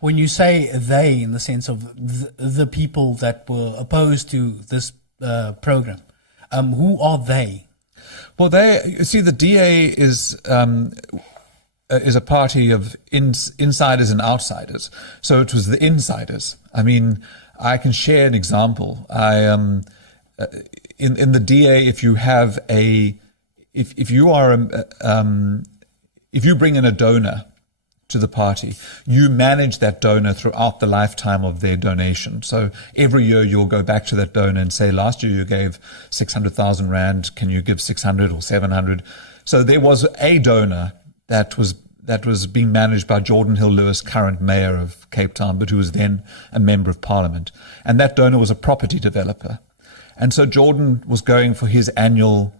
When you say they, in the sense of the people that were opposed to this program, who are they? Well, you see, the DA is a party of insiders and outsiders. So it was the insiders. I mean, I can share an example. In the DA, if you have if you bring in a donor to the party, you manage that donor throughout the lifetime of their donation. So every year you'll go back to that donor and say, last year you gave 600,000 Rand, can you give 600 or 700? So there was a donor that was being managed by Jordan Hill Lewis, current mayor of Cape Town, but who was then a member of parliament. And that donor was a property developer. And so Jordan was going for his annual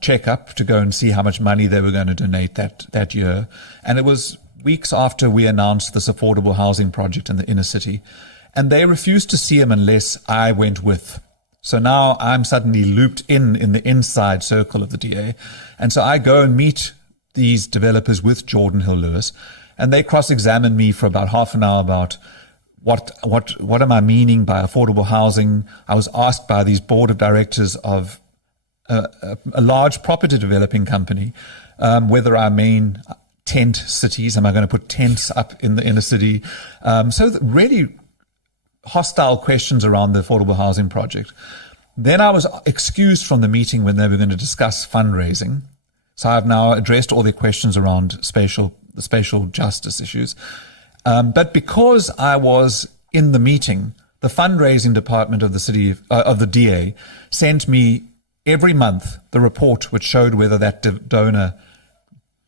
checkup to go and see how much money they were going to donate that year. And it was weeks after we announced this affordable housing project in the inner city. And they refused to see him unless I went with. So now I'm suddenly looped in the inside circle of the DA. And so I go and meet these developers with Jordan Hill Lewis, and they cross-examine me for about half an hour about what am I meaning by affordable housing. I was asked by these board of directors of a large property developing company whether I mean tent cities. Am I going to put tents up in the inner city? So really hostile questions around the affordable housing project. Then I was excused from the meeting when they were going to discuss fundraising. So I've now addressed all their questions around the spatial justice issues. But because I was in the meeting, the fundraising department of the city of the DA sent me every month the report which showed whether that donor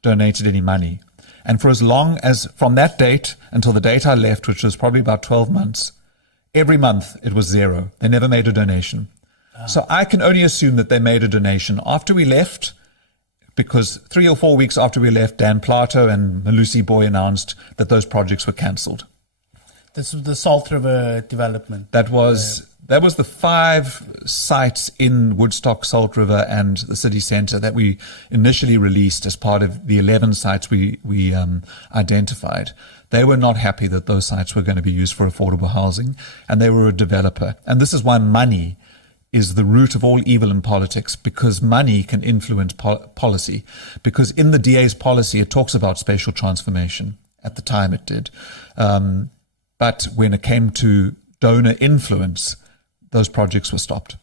donated any money. And for as long as from that date until the date I left, which was probably about 12 months, every month it was zero. They never made a donation. So I can only assume that they made a donation after we left, because 3 or 4 weeks after we left, Dan Plato and Malusi Boy announced that those projects were cancelled. This was the Salt River development. That was the 5 sites in Woodstock, Salt River, and the city centre that we initially released as part of the 11 sites we identified. They were not happy that those sites were going to be used for affordable housing, and they were a developer. And this is why money is the root of all evil in politics, because money can influence policy. Because in the DA's policy, it talks about spatial transformation. At the time it did. But when it came to donor influence, those projects were stopped.